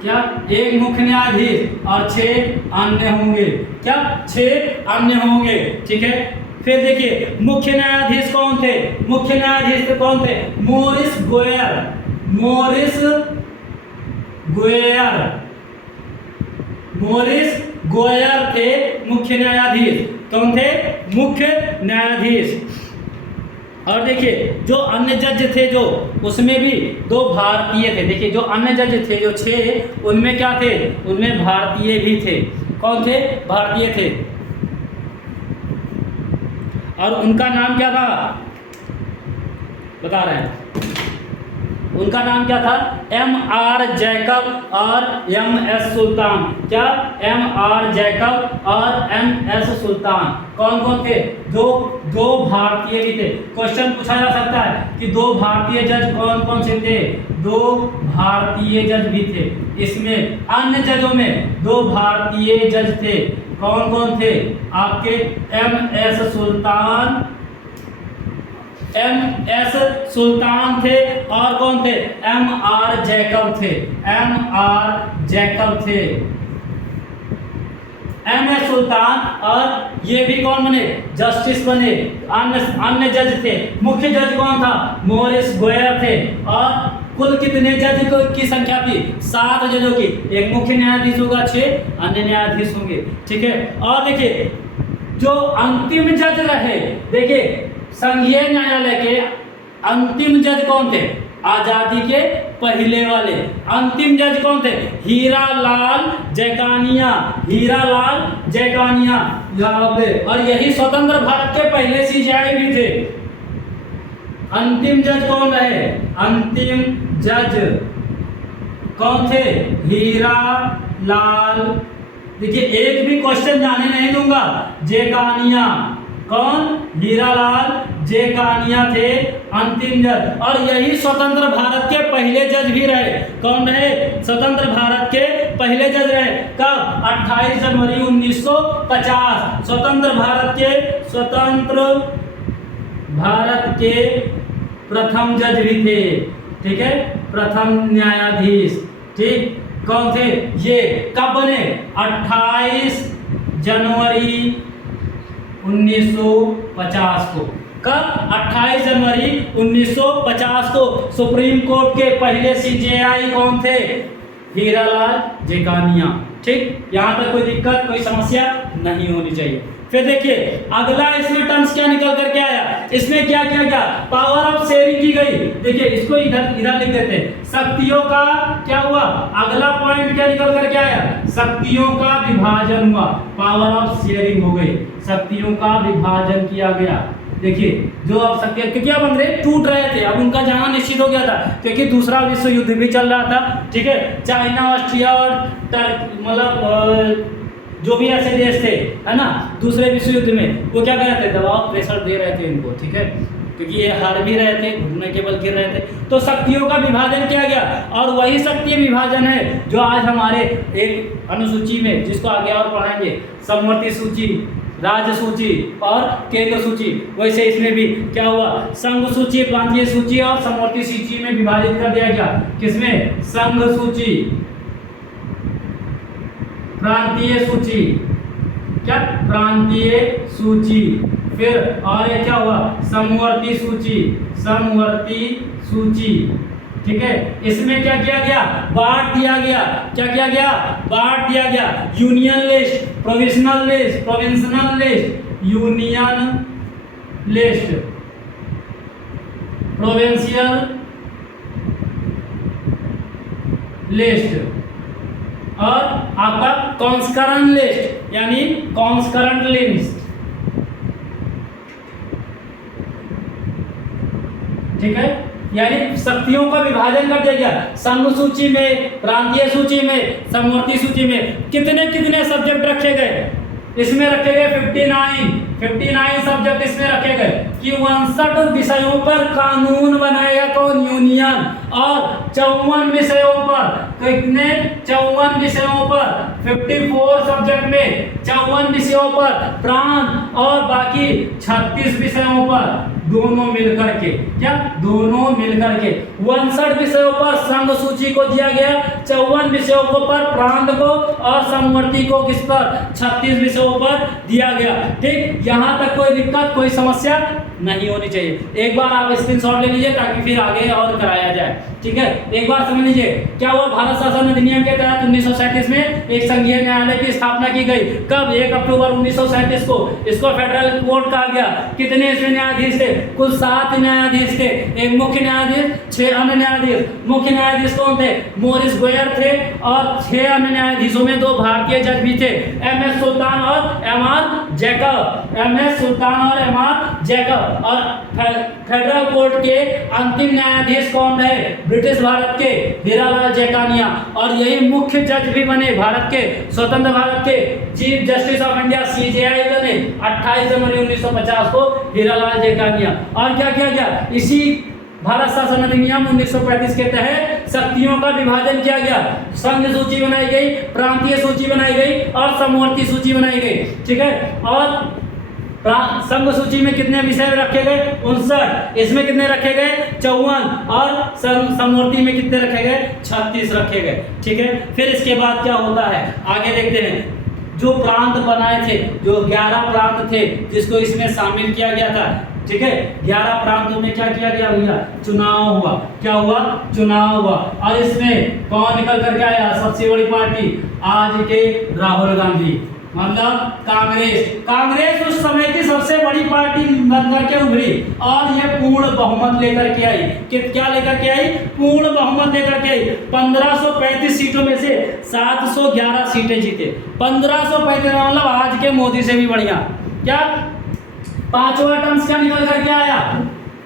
क्या, एक मुख्य न्यायाधीश और 6 अन्य होंगे। क्या, 6 अन्य होंगे। ठीक है, फिर देखिए मुख्य न्यायाधीश कौन थे, मुख्य न्यायाधीश कौन थे, Maurice Gwyer, Maurice Gwyer, Maurice Gwyer थे मुख्य न्यायाधीश। कौन थे, मुख्य न्यायाधीश। और देखिए जो अन्य जज थे, जो उसमें भी 2 भारतीय थे। देखिए जो अन्य जज थे, जो 6, उनमें क्या थे, उनमें भारतीय भी थे। कौन थे, भारतीय थे। और उनका नाम क्या था, बता रहे हैं, उनका नाम क्या था? M.R. जैकब और M.S. सुल्तान। क्या? M.R. जैकब और M.S. सुल्तान। कौन कौन थे? दो भारतीय भी थे। क्वेश्चन पूछा जा सकता है कि दो भारतीय जज कौन कौन से थे? दो भारतीय जज भी थे। इसमें अन्य जजों में दो भारतीय जज थे। कौन कौन थे? आपके M.S. सुल्तान थे और कौन थे? M.R. जैकब थे। M.R. जैकब थे। M.S. सुल्तान और ये भी कौन बने? जस्टिस बने। अन्य जज थे। मुख्य जज कौन था? मॉरिस गोयर थे। और कुल कितने जज की संख्या थी? 7 जजों की। एक मुख्य न्यायाधीश होगा, 6 अन्य न्यायाधीश होंगे। ठीक है। और देखिए जो अंतिम जज रहे, देखिए संघीय न्यायालय के अंतिम जज कौन थे? आजादी के पहले वाले अंतिम जज कौन थे? हीरालाल जैकानिया। हीरालाल जैकानिया यहाँ पे। और यही स्वतंत्र भारत के पहले सीजेआई भी थे। अंतिम जज कौन रहे? अंतिम जज कौन थे? हीरालाल। देखिए एक भी क्वेश्चन जाने नहीं दूंगा। जैकानिया। कौन? हीरालाल जैकानिया थे अंतिम जज। और यही स्वतंत्र भारत के पहले जज भी रहे। कौन रहे? स्वतंत्र भारत के पहले जज रहे। कब? 28 जनवरी 1950। स्वतंत्र भारत के प्रथम जज भी थे। ठीक है, प्रथम न्यायाधीश। ठीक, कौन थे ये? कब बने? 28 जनवरी 1950 को। कब? 28 जनवरी 1950 को। सुप्रीम कोर्ट के पहले सीजेआई कौन थे? हीरालाल जैकानिया। ठीक, यहाँ पर कोई दिक्कत कोई समस्या नहीं होनी चाहिए। फिर देखिए अगला इसमें टर्म्स क्या निकल करके आया। इसमें क्या किया गया? पावर ऑफ शेयरिंग की गई। देखिए इसको इधर लिख देते हैं। शक्तियों का क्या हुआ? अगला पॉइंट क्या निकल करके आया? शक्तियों का विभाजन हुआ। पावर ऑफ शेयरिंग हो गई। शक्तियों का विभाजन किया गया। देखिए जो अब शक्ति क्योंकि अब अंग्रेज टूट रहे थे, अब उनका जाना निश्चित हो गया था क्योंकि दूसरा विश्व युद्ध भी चल रहा था। ठीक है, चाइना, ऑस्ट्रिया और मतलब जो भी ऐसे देश थे, है ना, दूसरे विश्व युद्ध में वो क्या कर रहे थे? दबाव प्रेशर दे रहे थे इनको। ठीक है, क्योंकि ये हार भी रहे थे, घुटने के बल गिर रहे थे। तो शक्तियों का विभाजन किया गया और वही शक्ति विभाजन है जो आज हमारे एक अनुसूची में, जिसको आगे और पढ़ाएंगे, समवर्ती सूची, राज्य सूची और केंद्र सूची, वैसे इसमें भी क्या हुआ? संघ सूची, प्रांतीय सूची और समवर्ती सूची में विभाजित कर दिया गया। किसमें? संघ सूची, प्रांतीय सूची। क्या? प्रांतीय सूची। फिर और ये क्या हुआ? समवर्ती सूची, समवर्ती सूची। ठीक है, इसमें क्या किया गया? बांट दिया गया। क्या किया गया? बांट दिया गया। Union list, provisional list, provincial list, union list, provincial list और आपका कॉन्स्करेंट लिस्ट यानी कॉन्स्करेंट लिस्ट। ठीक है, यानी शक्तियों का विभाजन कर दिया गया। संघ सूची में, प्रांतीय सूची में, समवर्ती सूची में कितने कितने सब्जेक्ट रखे गए? इसमें रखे गए 59 सब्जेक्ट इसमें रखे गए कि 59 विषयों पर कानून बनाएगा कौन? यूनियन। और 54 विषयों पर, कितने? 54 विषयों पर, 54 सब्जेक्ट में 54 विषयों पर प्रांत और बाकी 36 विषयों पर, दोनों मिलकर के। क्या? दोनों मिलकर के 59 विषयों पर संघ सूची को दिया गया, 54 विषयों को पर प्रांत को और समवर्ती को किस पर? 36 विषयों पर दिया गया। ठीक, यहाँ तक कोई दिक्कत कोई समस्या नहीं होनी चाहिए। एक बार आप स्क्रीनशॉट ले लीजिए ताकि फिर आगे और कराया जाए। ठीक है, एक बार समझ लीजिए क्या हुआ? भारत शासन अधिनियम के तहत 1937 में एक संघीय न्यायालय की स्थापना की गई। कब? 1 अक्टूबर 1937 को। इसको फेडरल कोर्ट कहा गया। कितने इसमें न्यायाधीश थे? कुल 7 न्यायाधीश थे। एक मुख्य न्यायाधीश, 6 अन्य न्यायाधीश। मुख्य न्यायाधीश कौन थे? मॉरिस गोयर थे और 6 अन्य न्यायाधीशों में 2 भारतीय जज भी थे, M.S. सुल्तान और M.R. जैकब। M.S. सुल्तान और M.R. जैकब। और फेडरल कोर्ट के अंतिम न्यायाधीश कौन रहे? ब्रिटिश भारत के हीरालाल जेकानिया। और यही मुख्य जज भी बने भारत के, स्वतंत्र भारत के chief justice of India CJI बने 28 जनवरी 1950 को हीरालाल जेकानिया। और क्या किया गया? इसी भारत शासन अधिनियम 1935 के तहत शक्तियों का विभाजन किया गया। संघ सूची बनाई गई, प्रांतीय सूची बनाई गई और समवर्ती सूची बनाई गई। ठीक है। और संघ सूची में कितने विषय रखे गए? 59। इसमें कितने रखे गए? 54। और समवर्ती में कितने रखे गए? 36 रखे गए। ठीक है। फिर इसके बाद क्या होता है आगे देखते हैं। जो प्रांत बनाए थे, जो 11 प्रांत थे जिसको इसमें शामिल किया गया था, ठीक है, 11 प्रांतों में क्या किया गया भैया? चुनाव हुआ। क्या हुआ? चुनाव हुआ। और इसमें कौन निकल करके आया? सबसे बड़ी पार्टी आज के राहुल गांधी, मतलब कांग्रेस उस समय की सबसे बड़ी पार्टी बन करके उभरी और ये पूर्ण बहुमत लेकर के आई। क्या लेकर के आई? पूर्ण बहुमत लेकर के आई। 1535 सीटों में से 711 सीटें जीते। 1535 मतलब आज के मोदी से भी बढ़िया। क्या पांचवा टर्म्स क्या निकल करके आया?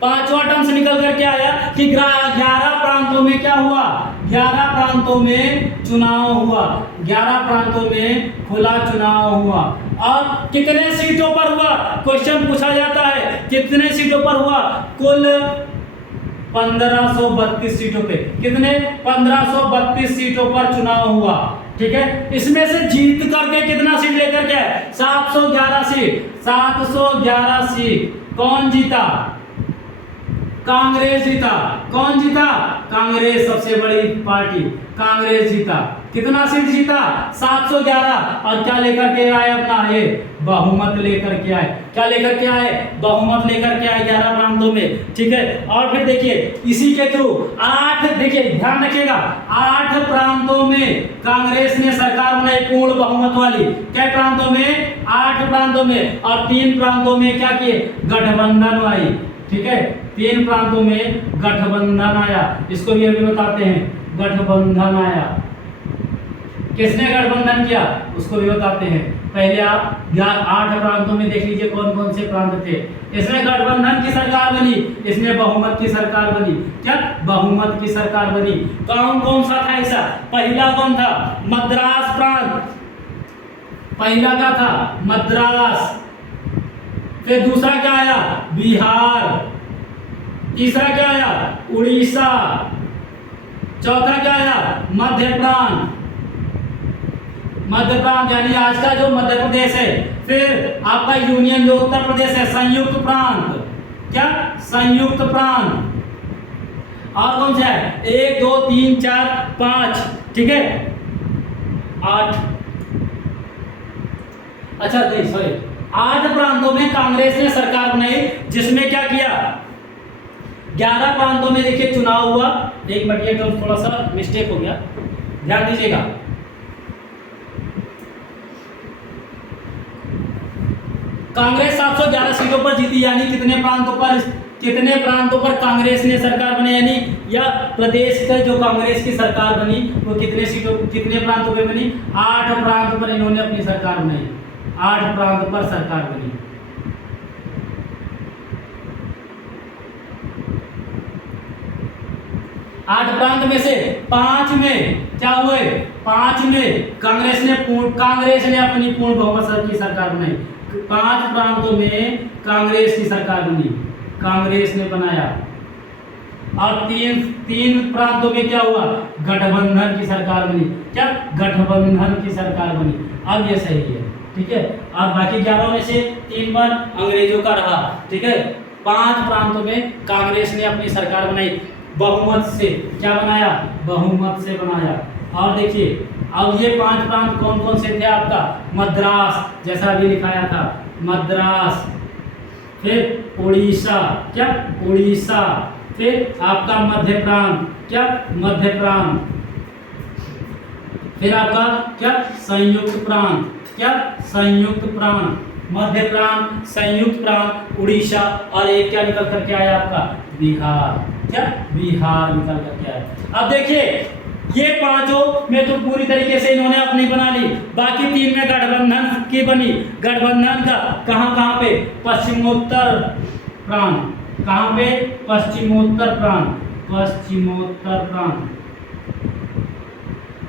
पांचवा टर्म्स निकल करके आया कि 11 प्रांतों में क्या हुआ? 11 प्रांतों में चुनाव हुआ। 11 प्रांतों में खुला चुनाव हुआ। और कितने सीटों पर हुआ? क्वेश्चन पूछा जाता है कितने सीटों पर हुआ? कुल 1532 सीटों पे। कितने? 1532 सीटों पर चुनाव हुआ। ठीक है। इसमें से जीत करके कितना सीट लेकर के आए? 711 सीट। 711 सीट कौन जीता? कांग्रेस जीता। कौन जीता? कांग्रेस, सबसे बड़ी पार्टी कांग्रेस जीता। कितना सीट जीता? 711। और क्या लेकर के आए? अपना ये बहुमत लेकर के आए। क्या लेकर के आए? बहुमत लेकर के आए 11 प्रांतों में। ठीक है। और फिर देखिए इसी के थ्रू 8, देखिए ध्यान रखिएगा, 8 प्रांतों में कांग्रेस ने सरकार बनाई पूर्ण बहुमत वाली। क्या प्रांतों में? 8 प्रांतों में। और 3 प्रांतों में क्या किए? गठबंधन आई। ठीक है। 3 प्रांतों में गठबंधन आया। इसको भी अभी बताते हैं। गठबंधन आया। किसने गठबंधन किया उसको भी बताते हैं। पहले आप 8 प्रांतों में देख लीजिए कौन कौन से प्रांत थे। इसमें गठबंधन की सरकार बनी, इसमें बहुमत की सरकार बनी। क्या? बहुमत की सरकार बनी। कौन कौन सा था ऐसा? पहला कौन था? मद्रास प्रांत। पहला क्या था? मद्रास। फिर दूसरा क्या आया? बिहार। तीसरा क्या आया? उड़ीसा। चौथा क्या आया? मध्य प्रांत। मध्य प्रांत यानी आज का जो मध्य प्रदेश है। फिर आपका यूनियन जो उत्तर प्रदेश है, संयुक्त प्रांत। क्या? संयुक्त प्रांत। और कौन सा है? 1 2 3 4 5। ठीक है। 8। अच्छा नहीं सॉरी, 8 प्रांतों में कांग्रेस ने सरकार बनाई जिसमें क्या किया? 11 प्रांतों में देखिए चुनाव हुआ। एक मिनट, ये तो थोड़ा सा मिस्टेक हो गया, ध्यान दीजिएगा। कांग्रेस 711 सीटों पर जीती, यानी कितने प्रांतों पर कांग्रेस ने सरकार बनाई, यानी या प्रदेश का जो कांग्रेस की सरकार बनी वो कितने प्रांतों पर बनी? 8 प्रांत पर इन्होंने अपनी सरकार बनाई। 8 प्रांत पर सरकार बनी। आठ प्रांत में से 5 में क्या हुए? 5 में कांग्रेस ने अपनी पूर्ण बहुमत की सरकार बनाई। 5 प्रांतों में कांग्रेस की सरकार बनी, कांग्रेस ने बनाया। और 3 प्रांतों में क्या हुआ? गठबंधन की सरकार बनी। क्या? गठबंधन की सरकार बनी। अब ये सही है। ठीक है। और बाकी 11 में से 3 बार अंग्रेजों का रहा। ठीक है। 5 प्रांतों में कांग्रेस ने अपनी सरकार बनाई बहुमत से। क्या बनाया? बहुमत से बनाया। और देखिए अब ये 5 प्रांत कौन कौन से थे आपका? मद्रास, जैसा अभी लिखाया था, मद्रास। फिर उड़ीसा। क्या? उड़ीसा। फिर आपका मध्य प्रांत। क्या? मध्य प्रांत। फिर आपका क्या? संयुक्त प्रांत। क्या? संयुक्त प्रांत। मध्य प्रांत, संयुक्त प्रांत, उड़ीसा। और एक क्या निकल करके आया आपका? बिहार। क्या? बिहार निकल करके आया। अब देखिए ये 5 में तो पूरी तरीके से इन्होंने अपनी बना ली, बाकी 3 में गठबंधन की बनी। गठबंधन का कहां पे? पश्चिमोत्तर प्रांत। कहाँ पे? पश्चिमोत्तर प्रांत, पश्चिमोत्तर प्रांत,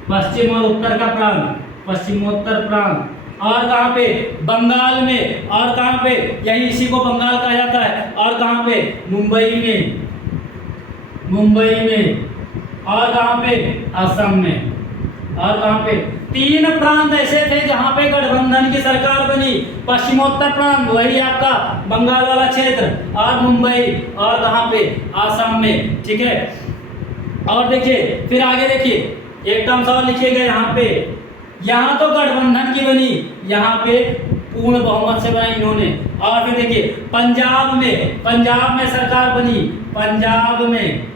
पश्चिम और उत्तर का प्रांत, पश्चिमोत्तर प्रांत। और कहाँ पे? बंगाल में। और कहाँ पे? यही इसी को बंगाल कहा जाता है। और कहाँ पे? मुंबई में, मुंबई में। और कहाँ पे? असम में। और कहाँ पे? 3 प्रांत ऐसे थे जहाँ पे गठबंधन की सरकार बनी। पश्चिमोत्तर प्रांत वही आपका बंगाल वाला क्षेत्र, और मुंबई, और कहाँ पे? असम में। ठीक है। और देखिए फिर आगे देखिए, एक टर्म्स और लिखिएगा यहाँ पे। यहाँ तो गठबंधन की बनी, यहाँ पे पूर्ण बहुमत से बनाई इन्होंने। और फिर देखिए पंजाब में, पंजाब में सरकार बनी। पंजाब में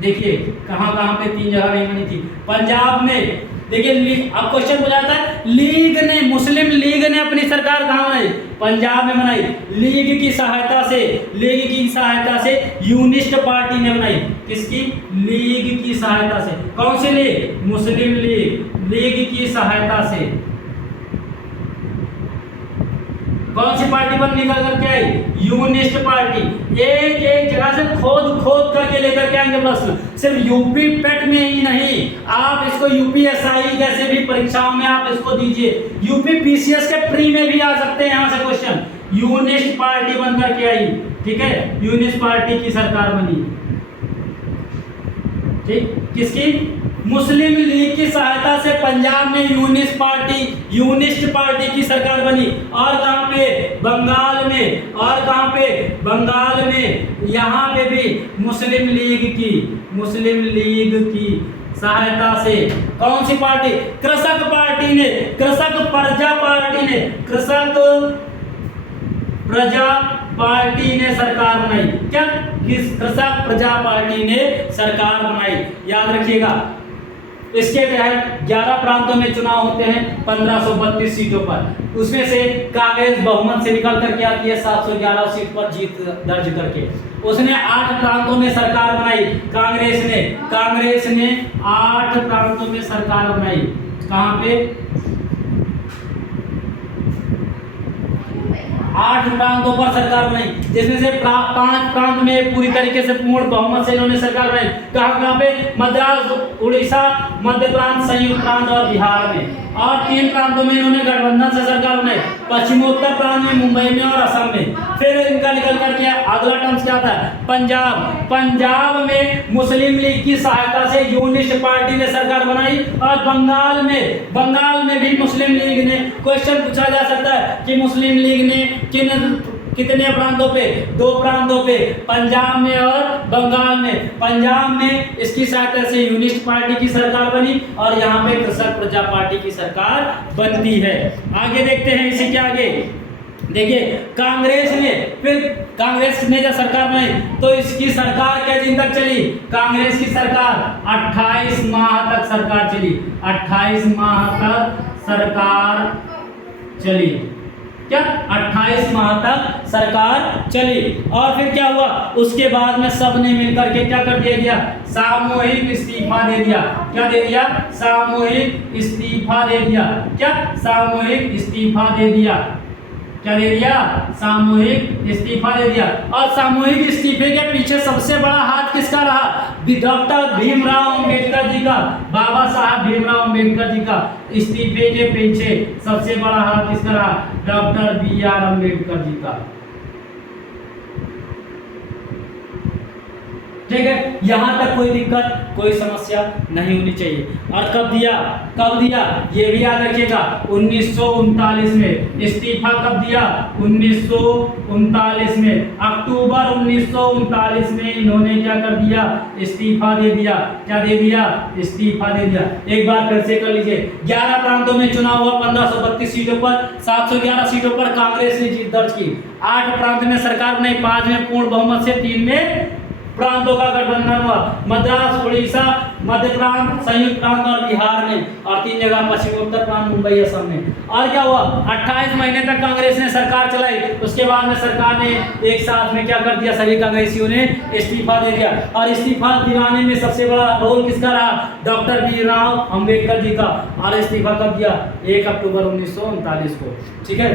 देखिए कहाँ कहाँ पे 3 जगह नहीं बनी थी। पंजाब में देखिए, अब क्वेश्चन हो जाता है, लीग ने, मुस्लिम लीग ने अपनी सरकार कहाँ बनाई? पंजाब में बनाई। लीग की सहायता से, लीग की सहायता से यूनिस्ट पार्टी ने बनाई। किसकी? लीग की सहायता से। कौन सी लीग? मुस्लिम लीग। लीग की सहायता से कौन सी पार्टी बन निकल करके आई? Unionist party. एक एक जगह से खोद खोद करके लेकर के आएंगे प्रश्न, सिर्फ यूपी पेट में ही नहीं, आप इसको यूपीएसआई जैसे भी परीक्षाओं में आप इसको दीजिए, यूपी पीसीएस के प्री में भी आ सकते हैं यहाँ से क्वेश्चन। यूनिस्ट पार्टी बन करके आई। ठीक है, यूनिस्ट पार्टी की सरकार बनी। ठीक, किसकी? मुस्लिम लीग की सहायता से पंजाब में यूनिस्ट पार्टी की सरकार बनी। और कहाँ पे? बंगाल में। और कहाँ पे? बंगाल में। यहाँ पे भी मुस्लिम लीग की सहायता से कौन सी पार्टी? कृषक पार्टी ने, कृषक प्रजा पार्टी ने, कृषक प्रजा पार्टी ने सरकार बनाई। क्या? किस? कृषक प्रजा पार्टी ने सरकार बनाई। याद रखिएगा, इसके तहत 11 प्रांतों में चुनाव होते हैं 1532 सीटों पर। उसमें से कांग्रेस बहुमत से निकल करके आती है 711 सीट पर जीत दर्ज करके। उसने 8 प्रांतों में सरकार बनाई। कांग्रेस ने 8 प्रांतों में सरकार बनाई। कहाँ पे? 8 प्रांतों पर सरकार बनाई, जिसमें से 5 प्रांत में पूरी तरीके से पूर्ण बहुमत से इन्होंने सरकार बनाई। कहाँ पे? मद्रास, उड़ीसा, मध्य प्रांत, संयुक्त प्रांत और बिहार में। और 3 प्रांतों में इन्होंने गठबंधन से सरकार बनाई, पश्चिमोत्तर प्रांत में, मुंबई में और असम में। फिर इनका निकल करके अगला टर्म्स क्या था? पंजाब। पंजाब में मुस्लिम लीग की सहायता से यूनिस्ट पार्टी ने सरकार बनाई। और बंगाल में भी मुस्लिम लीग ने। क्वेश्चन पूछा जा सकता है कि मुस्लिम लीग ने कितने प्रांतों पे? 2 प्रांतों पे, पंजाब में और बंगाल में। पंजाब में इसकी सहायता से यूनिस्ट पार्टी की सरकार बनी, और यहाँ पे कृषक प्रजा पार्टी की सरकार बनती है। आगे देखते हैं इसी के आगे। देखिए कांग्रेस ने जब सरकार बनाई तो इसकी सरकार कितने दिन तक चली? कांग्रेस की सरकार 28 माह तक सरकार चली। 28 माह तक सरकार चली। क्या? 28 माह तक सरकार चली। और फिर क्या हुआ? उसके बाद में सबने मिलकर के क्या कर दिया गया? सामूहिक इस्तीफा दे दिया। क्या दे दिया? सामूहिक इस्तीफा दे दिया। क्या? सामूहिक इस्तीफा दे दिया। क्या दे दिया? सामूहिक इस्तीफा दे दिया। और सामूहिक इस्तीफे के पीछे सबसे बड़ा हाथ किसका रहा? डॉक्टर भीमराव अंबेडकर जी का। बाबा साहब भीमराव अंबेडकर जी का इस्तीफे के पीछे सबसे बड़ा हाथ किसका रहा? Doctor B R. अंबेडकर जी का। ठीक है, यहां तक कोई दिक्कत, कोई समस्या नहीं होनी चाहिए। और कब दिया ये भी याद रखिएगा, 1939 में। इस्तीफा कब दिया? 1939 में। अक्टूबर 1939 में इन्होंने क्या कर दिया? इस्तीफा दे दिया। क्या दे दिया? इस्तीफा दे दिया। एक बार फिर से कर लीजिए, 11 प्रांतों में चुनाव हुआ, 1532 सीटों पर, 711 सीटों पर कांग्रेस ने जीत दर्ज की। 8 प्रांत में सरकार बनाई, 5 में पूर्ण बहुमत से, 3 में प्रांतों का गठबंधन हुआ। मद्रास, उड़ीसा, मध्य प्रांत, संयुक्त प्रांत और बिहार में। और 3 जगह पश्चिमोत्तर प्रांत, मुंबई, असम में। और क्या हुआ? 28 महीने तक कांग्रेस ने सरकार चलाई। उसके बाद में सरकार ने एक साथ में क्या कर दिया? सभी कांग्रेसियों ने इस्तीफा दे दिया। और इस्तीफा दिलाने में सबसे बड़ा रोल किसका रहा? डॉक्टर भीमराव अंबेडकर जी का। और इस्तीफा कब दिया? 1 अक्टूबर 1939 को। ठीक है।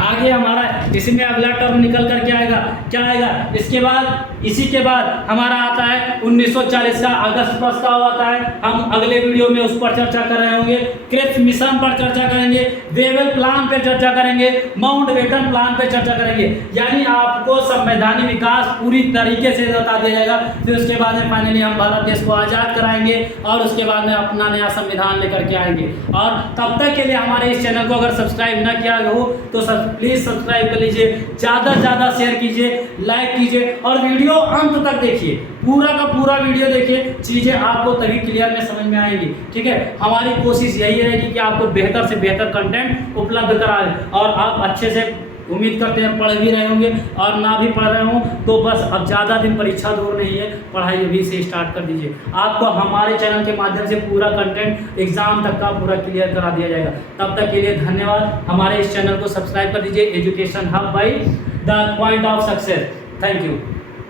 आगे हमारा इसमें अगला टर्म निकल कर क्या आएगा, क्या आएगा, इसके बाद इसी के बाद हमारा आता है 1940 का अगस्त प्रस्ताव आता है। हम अगले वीडियो में उस पर चर्चा कर रहे होंगे। क्रिप्स मिशन पर चर्चा करेंगे, वेवेल प्लान पर चर्चा करेंगे, माउंटबेटन प्लान पर चर्चा करेंगे। यानी आपको संवैधानिक विकास पूरी तरीके से बता दिया जाएगा। फिर उसके बाद में फाइनली हम भारत देश को आज़ाद कराएंगे और उसके बाद में अपना नया संविधान लेकर के आएंगे। और तब तक के लिए हमारे इस चैनल को अगर सब्सक्राइब ना किया हो तो प्लीज़ सब्सक्राइब कर लीजिए, ज़्यादा से ज़्यादा शेयर कीजिए, लाइक कीजिए और वीडियो अंत तक देखिए। पूरा का पूरा वीडियो देखिए, चीज़ें आपको तभी क्लियर में समझ में आएंगी। ठीक है, हमारी कोशिश यही रहेगी कि आपको बेहतर से बेहतर कंटेंट उपलब्ध कराएं और आप अच्छे से, उम्मीद करते हैं पढ़ भी रहे होंगे, और ना भी पढ़ रहे हों तो बस अब ज़्यादा दिन परीक्षा दूर नहीं है, पढ़ाई अभी से स्टार्ट कर दीजिए। आपको हमारे चैनल के माध्यम से पूरा कंटेंट एग्जाम तक का पूरा क्लियर करा दिया जाएगा। तब तक के लिए धन्यवाद। हमारे इस चैनल को सब्सक्राइब कर दीजिए, education hub by the point of success. Thank you.